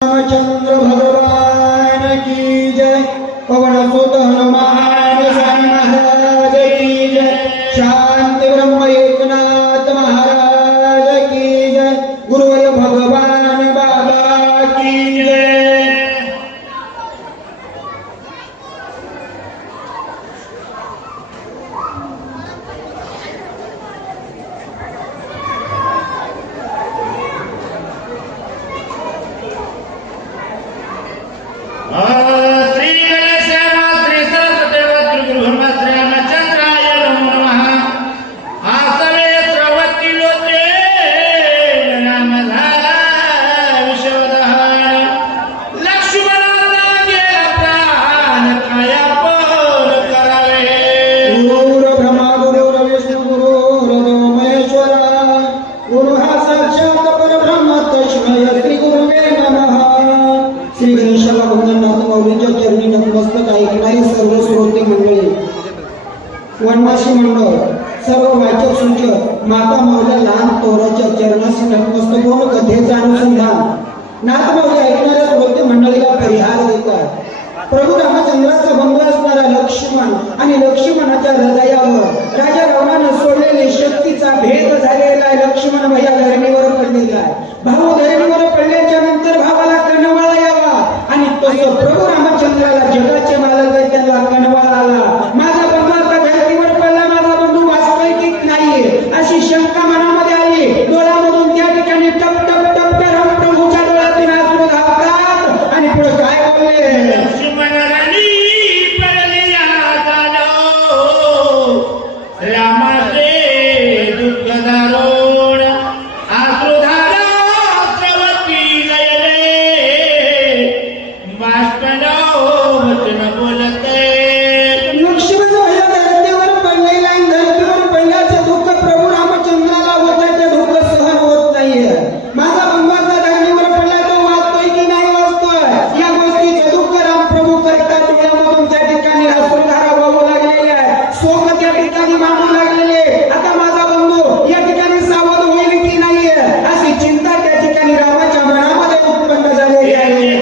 रामचंद्र भगवान की जय। पवन सुत हनुमान स्वामी महाराज की जय। शांति ब्रह्म एकनाथ महाराज की जय। गुरुवर भगवान बाबा की जय। श्री गणेशाय श्री सरस्वती गुरु ब्रह्मा श्री रामचंद्राय नमो नमः। आसवे श्रवती लोते नाम झाला विश्वदहार। लक्ष्मणाला गेला प्राण काया पर करावे। गुरु ब्रह्मा गुरु विष्णू गुरु महेश्वरा। गुरु हा साक्षात परब्रह्म तस्मै श्री गुरुवे नमः। श्री गणेशाला वंदनाथ माऊलींच्या चरणी नतमस्तक ऐकणारी सर्व श्रोते मंडळी, वनवासी मंडळ, सर्व वाचक सूचक, माता माऊल्या लहान थोराच्या चरणाशी नतमस्तक होऊन कथेचे अनुसंधान नाथ माऊली ऐकणाऱ्या श्रोते मंडळीला परिहार देतात. प्रभू रामचंद्राचा बंधू असणारा लक्ष्मण आणि लक्ष्मणाच्या हृदयावर राजा रावणाने सोडलेले शक्तीचा भेद झालेला आहे. लक्ष्मण भैया धरणीवर पडलेला आहे. भाऊ धरणीवर पडल्याच्या नंतर भावाला कणवाळा यावा आणि तसं प्रभू रामचंद्राला जगाचे मालक आहे त्याला कणवाळा आला. माझा बंधू आता धरणीवर पडला, माझा बंधू वाचतोय की नाहीये अशी शंका मनामध्ये आली. डोळ्यामधून त्या ठिकाणी टप टप टप राम प्रभूच्या डोळ्यातून अश्रू धावतात आणि पुढे काय बोलले. रामाचे दुःख दारुण आसुधारा श्रवती गयले। बाष्पनो वचन बोलते लक्ष्मण भैया धरतीवर पडलेला आहे. धरतीवर पडल्याचे दुःख प्रभू रामचंद्राला होते, ते दुःख सहन होत नाहीये. माझा बंधू धरणीवर पडला, तो वाचतोय की नाही वाचतोय या गोष्टीचे दुःख राम प्रभू करतात. डोळ्यामधून त्या ठिकाणी अश्रुधारा वाहू लागलेली आहे. शोक त्या ठिकाणी मांडू लागलेले. आता माझा बंधू या ठिकाणी सावध होईल की नाहीये अशी चिंता त्या ठिकाणी रामाच्या मनामध्ये उत्पन्न झालेली आहे.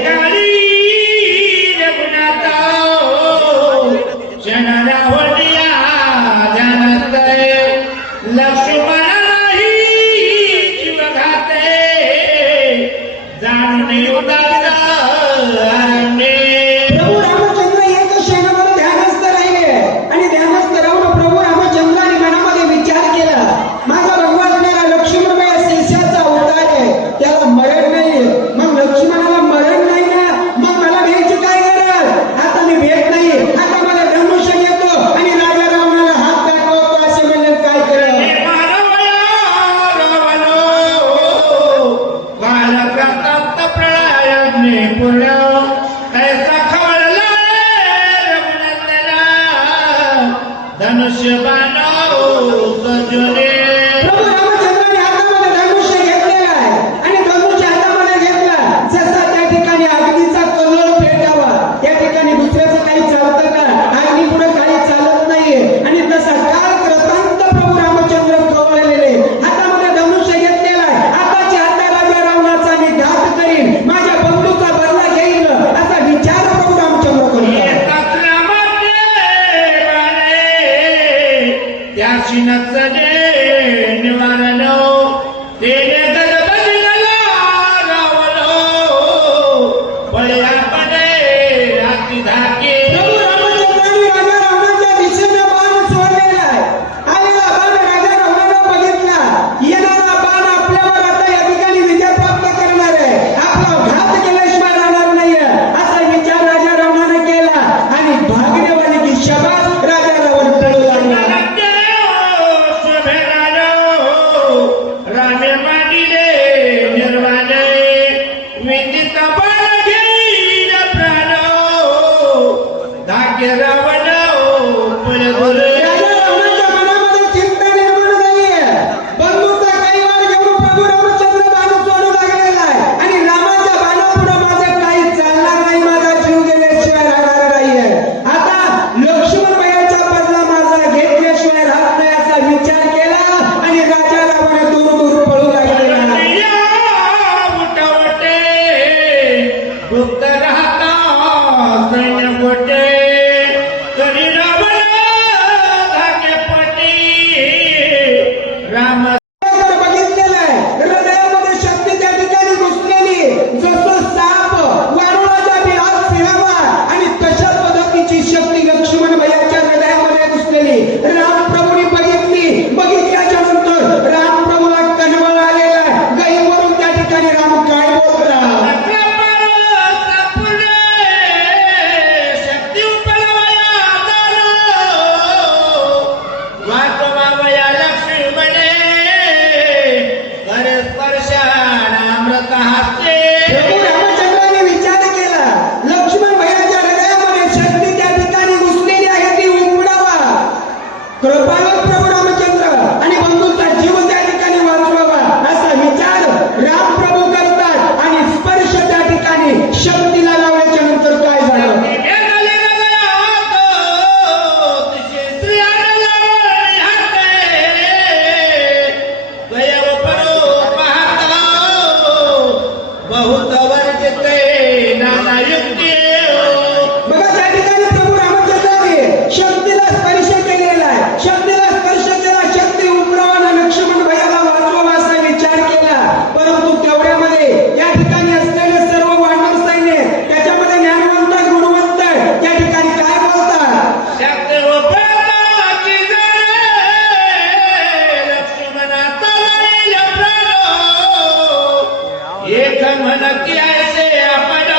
लक्ष्मण नाही जीव घाते जाणून उदार प्रभू रामचंद्र एक क्षणावर ध्यानस्थ राहिले आणि ध्यानस्थ राहून प्रभू रामचंद्राने मनामध्ये विचार केला. माझा भगवा असणारा लक्ष्मण शेषाचा अवतार आहे, त्याला मरण नाही. मग लक्ष्मणाला मरण नाही ना, मग मला भेटची काय गरज. आता मी भेट नाही, आता मला धनुष्य घेतो आणि राजा रावणाला हात दाखवतो असे म्हणले. काय केलं धनुष्य बाणो सजने प्रभू रामचंद्राने हातामध्ये धनुष्य घेतलेला आहे आणि धनुष्य हातामध्ये घेतला. जसा त्या ठिकाणी अग्नीचा कलर पेटावा, त्या ठिकाणी दुसऱ्याचं काही चालतं का, अग्नी पुढे काही चालत नाहीये. आणि तसा काळ कृतांत प्रभू रामचंद्र कवळलेले हातामध्ये धनुष्य घेतलेला आहे. आताच्या हाता राजा रावणाचा मी घात करीन, माझ्या बंधूचा बदला घेईल असा विचार प्रभू रामचंद्र करतात. त्याशी नचने गुप्त राहता सैन्य गोटे तरी रावण धाके पटी राम बघितलेलं आहे हृदयामध्ये शक्ती त्या ठिकाणी घुसलेली जसं साप वारुळाच्या बिळात फिरावा आणि तशा पद्धतीची शक्ती लक्ष्मण भैयाच्या हृदयामध्ये घुसलेली राम प्रभूंनी बघितल्याच्या नंतर राम प्रभूला कणवळ आलेला आहे गईवरून त्या ठिकाणी राम काय बोलतात शक्ती उपलवया वाचवावया लक्ष्मी बने करे स्पर्शानामृत हास्ये प्रभू रामचंद्राने विचार केला लक्ष्मण भैयाच्या हृदयामध्ये शक्ती त्या ठिकाणी घुसलेली आहे ती उमडावा कृपाळू प्रभू रामचंद्र आणि बंधूंचा जीव त्या ठिकाणी वाचवावा असा विचार राम प्रभू करतात आणि स्पर्श त्या ठिकाणी शक्तीला लावल्याच्या नंतर काय झालं बहुत वर्जते नाना युक्ती बघा त्या ठिकाणी प्रभू रामचंद्राने शक्तीला स्पर्श केलेला आहे शक्तीला स्पर्श केला शक्ती उमरावा लक्ष्मण भैयाला वाचवावा असा विचार केला परंतु तेवढ्यामध्ये या ठिकाणी असलेले सर्व वानर सैन्य त्याच्यामध्ये ज्ञानवंत गुणवंत त्या ठिकाणी काय बोलतात शक्ती उपलब्धाची लक्ष्मणाचा लढील प्राण एक मन की ऐसे आपण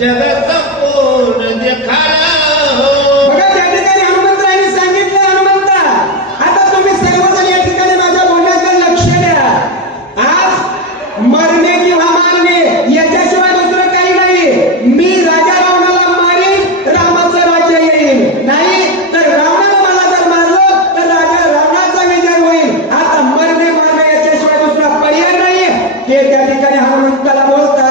जग संपूर्ण देखाला बघा त्या ठिकाणी हनुमंतरायांनी सांगितलं, हनुमंता आता तुम्ही सर्वजण या ठिकाणी माझ्या बोलण्याकडे लक्ष द्या. आज मरणे किंवा मारणे याच्याशिवाय दुसरं काही नाही. मी राजा रावणाला मारीन, रामाचं राज्य येईल. नाही तर रावणाला मला जर मारलं तर राजा रावणाचा विजय होईल. आता मरणे मारणे याच्याशिवाय दुसरा पर्याय नाही. ते त्या ठिकाणी हनुमंताला बोलतात.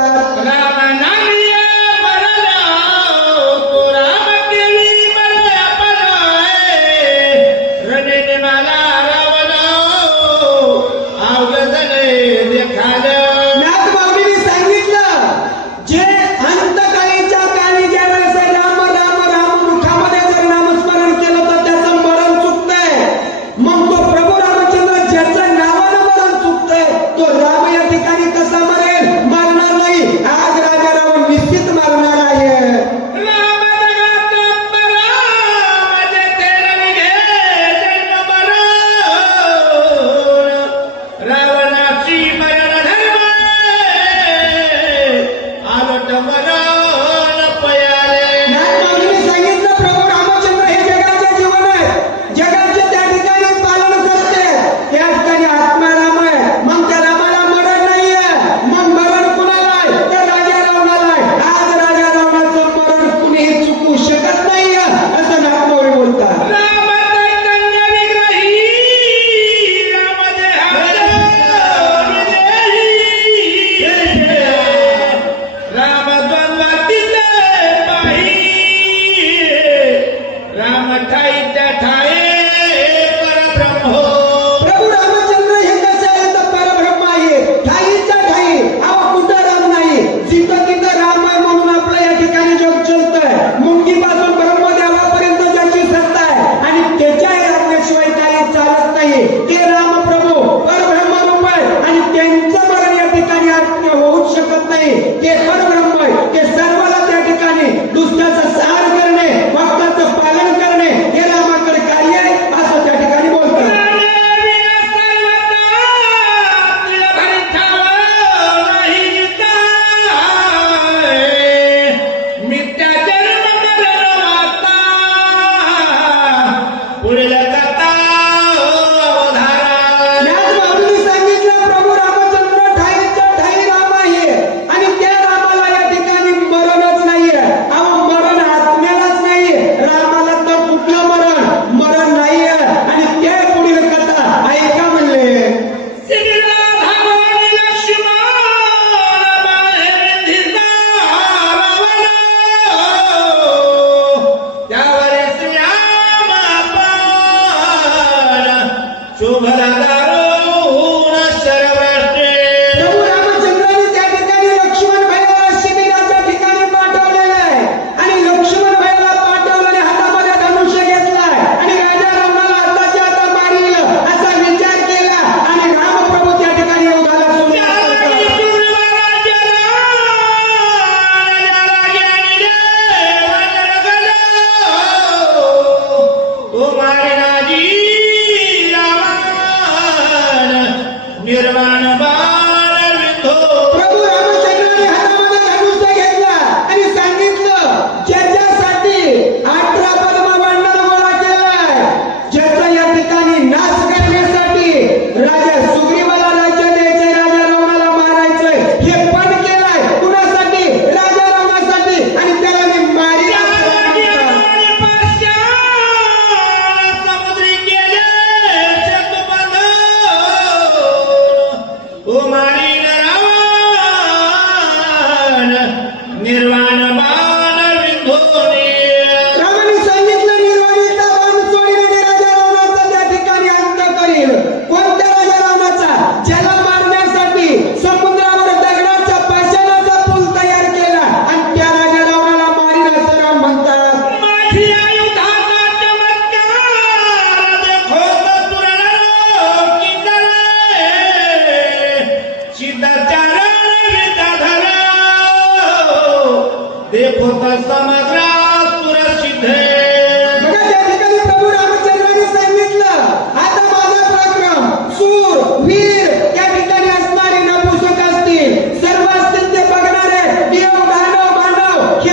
हे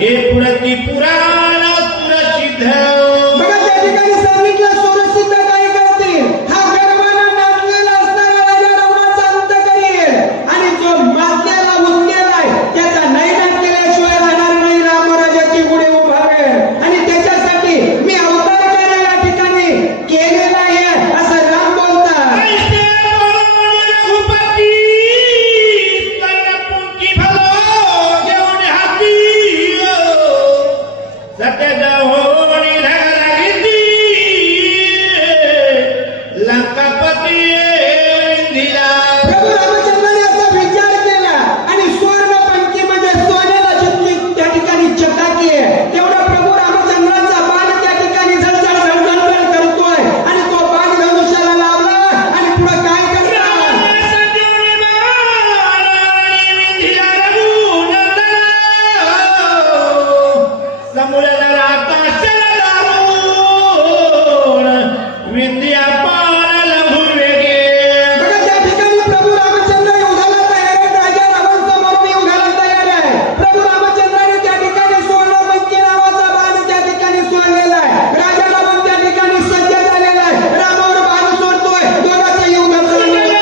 हे पुरती पुराण सुरसिद्ध बघा त्या ठिकाणी सांगितलं सुरसिद्ध काय करतील हा गर्वानं नाचलेला असणारा राजा रावणाचा अंत करेल आणि जो माजलेला उठलेला आहे त्याचा नैनाद केल्याशिवाय राहणार नाही रामराजाची गुढी उभारेल आणि त्याच्यासाठी मी अवतार केला या ठिकाणी केलेला आहे असं राम बोलतात ऐसे बोलणे रघुपती स्तनपुंकी भलो घेऊन हाती सत्याच्या होणी धगधगीती लंकापती दिला प्रभू रामचंद्राने असा विचार केला आणि स्वर्णपंखी म्हणजे सोन्याला जितकी त्या ठिकाणी चकाकी आहे तेवढा प्रभू रामचंद्राचा बाण त्या ठिकाणी झळझळ करतोय आणि तो बाण धनुष्याला लावला आणि पुढे काय करणार संजीवनी बाणाने विंधिला रघुनंदन समूळला राता शरदारुण विंध्या पाळला भुवेगे बघा त्या ठिकाणी प्रभू रामचंद्र युद्धाला तयार आहेत राजा रावण समोर मी युद्धाला तयार आहे प्रभू रामचंद्राने त्या ठिकाणी स्वर्णपंखी नावाचा बाण त्या ठिकाणी सोडलेला आहे राजा रावण त्या ठिकाणी सज्ज झालेला आहे रामावर बाण सोडतोय दोघांचं युद्ध चालू आहे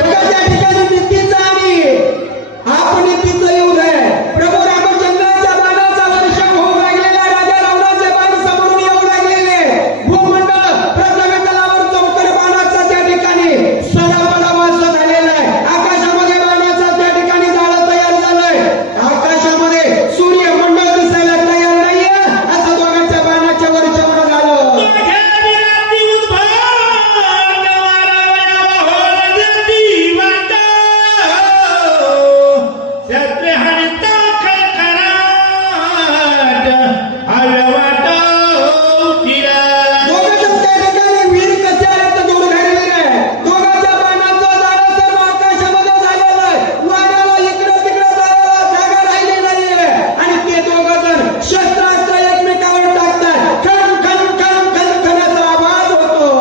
बघा त्या ठिकाणी नीतीचा आणि अपनीतीचं युद्ध आहे प्रभू रामचंद्राच्या बाणाचा वर्षाव होऊ लागलेला राजा रावणाचे बाण समोरून येऊ लागलेले भूमंडळ पृथ्वीतलावर चौकर बाणाचा त्या ठिकाणी सडापडावास झालेला आहे आकाशामध्ये बाणाचा त्या ठिकाणी जाळं तयार झालंय आकाशामध्ये सूर्यमंडळ दिसायला तयार नाहीये असं दोघांच्या बाणाच्या वर्षावर झालं दोघांच्याच त्या ठिकाणी वीर कसे आहेत दूर घडलेले आहे दोघांच्या बाणाचं जाळं सर्व आकाशामध्ये झालेलं आहे वाऱ्याला इकडं तिकडं जायला जागा राहिली नाहीये आणि ते दोघं जण शस्त्रास्त्र एकमेकावर टाकतात खन खन खन खन खनाचा आवाज होतो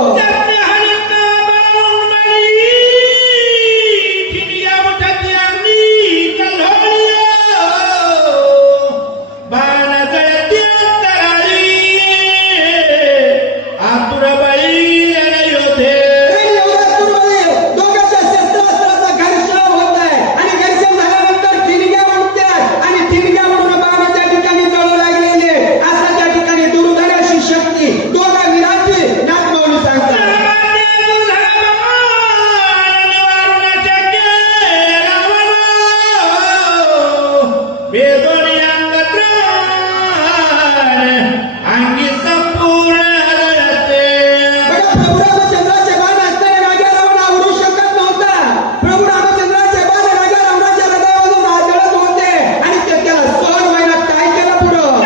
आणि एवढ्यातूनमध्ये दोघांच्या शस्त्रास्त्राचा घर्षण होत आहे आणि घर्षण झाल्यानंतर ठिणग्या उडतात आणि ठिणग्या उडून बाण त्या ठिकाणी जळू लागलेले असा त्या ठिकाणी दुर्धराची शक्ती दोघा वीरांची नाथमाऊली सांगतात अंगी संपूर्ण हरते बघा प्रभू रामचंद्राचे बाण असताना राजा रावण आवरू शकत नव्हता प्रभू रामचंद्राचे बाण राजा रावणाच्या हृदयामधून आदळत होते आणि ते त्याला सहन व्हायला काय केलं पुढं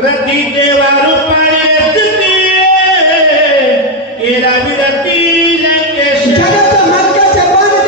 रती देवा रूपाने केला विरती लंकेश जगाचं नरकाचे बाण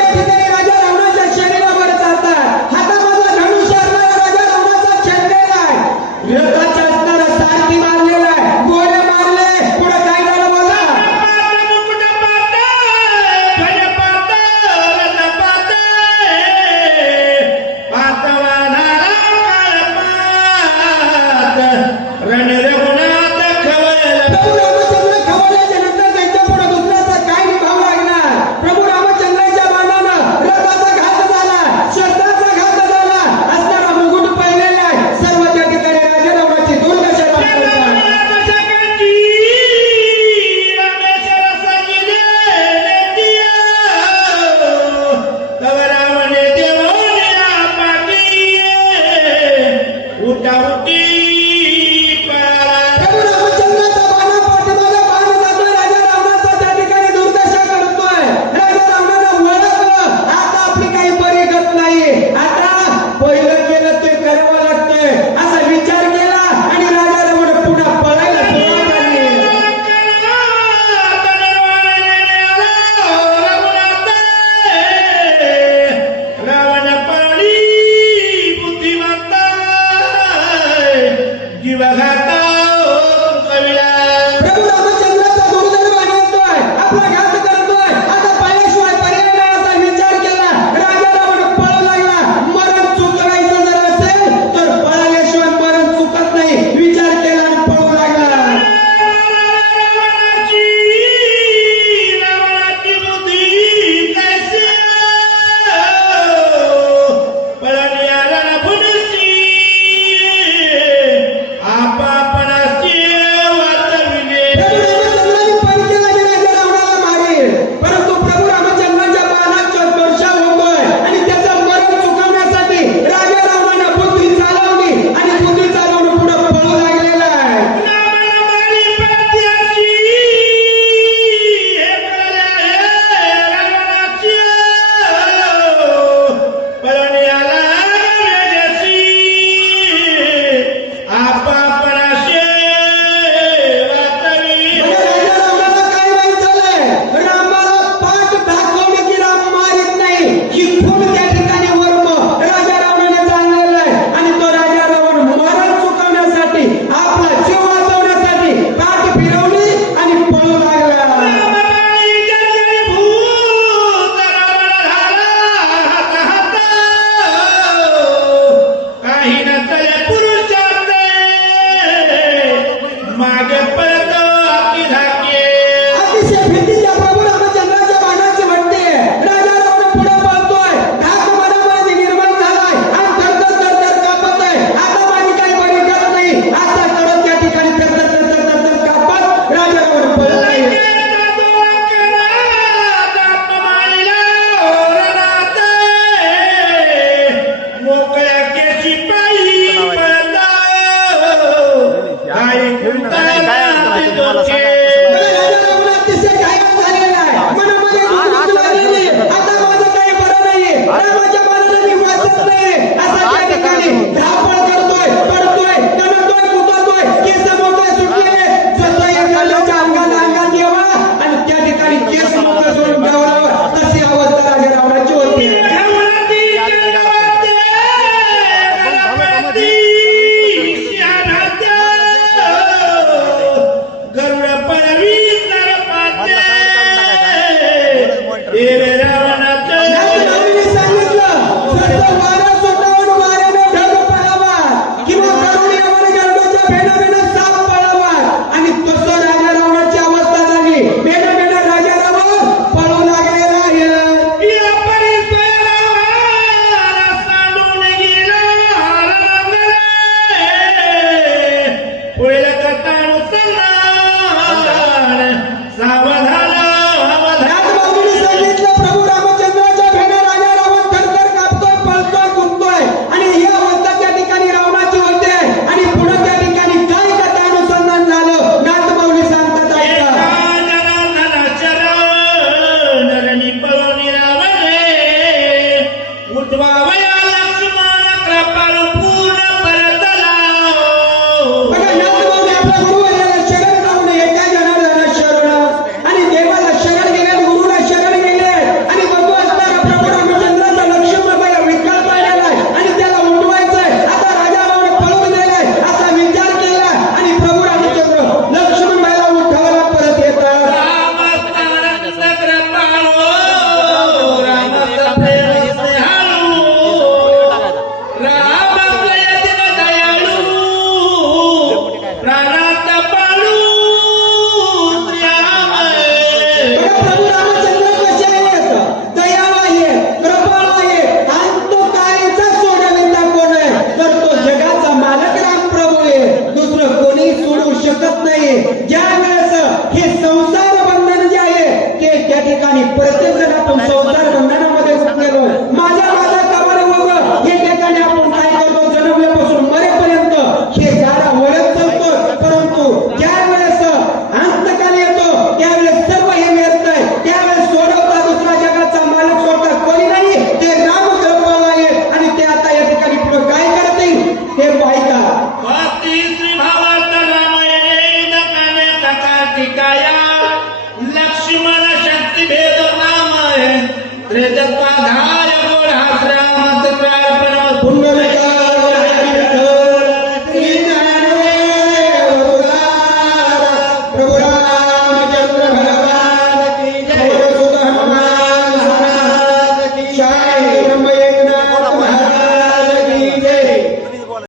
परत